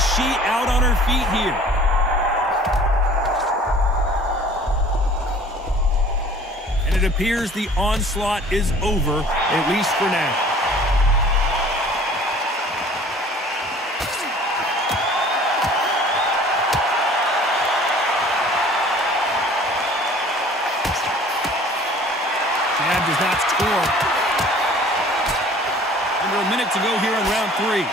Is she out on her feet here? And it appears the onslaught is over, at least for now. Jab does not score. Under a minute to go here in round 3.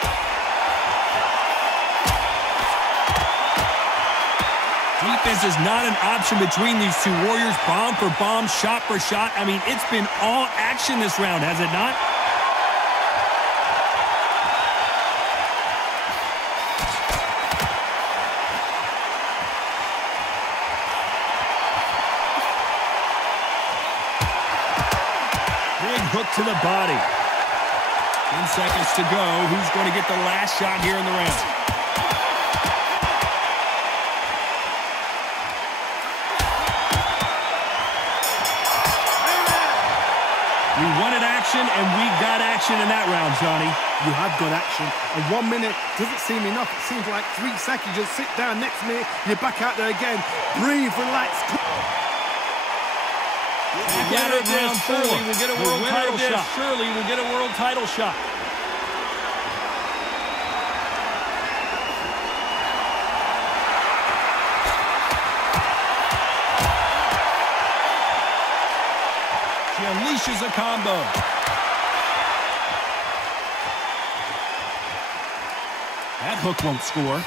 Defense is not an option between these two warriors. Bomb for bomb, shot for shot. I mean, it's been all action this round, has it not? Big hook to the body. 10 seconds to go. Who's going to get the last shot here in the round? We wanted action, and we got action in that round, Johnny. You have got action, and 1 minute doesn't seem enough. It seems like 3 seconds. You'll sit down next minute, you're back out there again. Breathe, relax. The winner of this surely will get a world title shot. Surely will get a world title shot. She unleashes a combo. That hook won't score.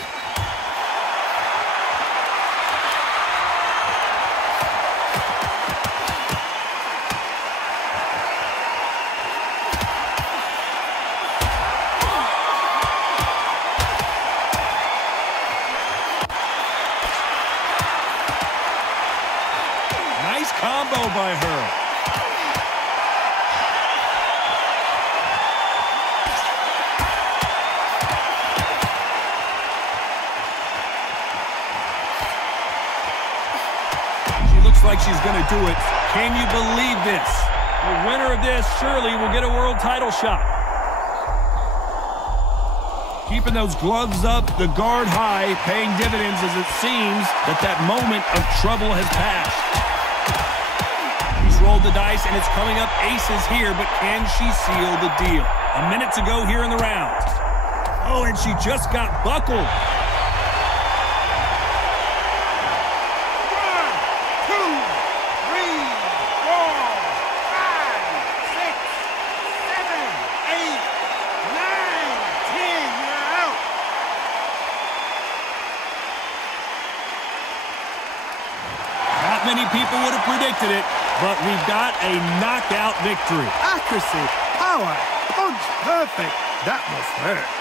Nice combo by her. Like she's going to do it. Can you believe this? The winner of this surely will get a world title shot. Keeping those gloves up, the guard high, paying dividends as it seems that moment of trouble has passed. She's rolled the dice and it's coming up aces here, but can she seal the deal? A minute to go here in the round. Oh, and she just got buckled. Many people would have predicted it, but we've got a knockout victory. Accuracy, power, punch, perfect. That must hurt.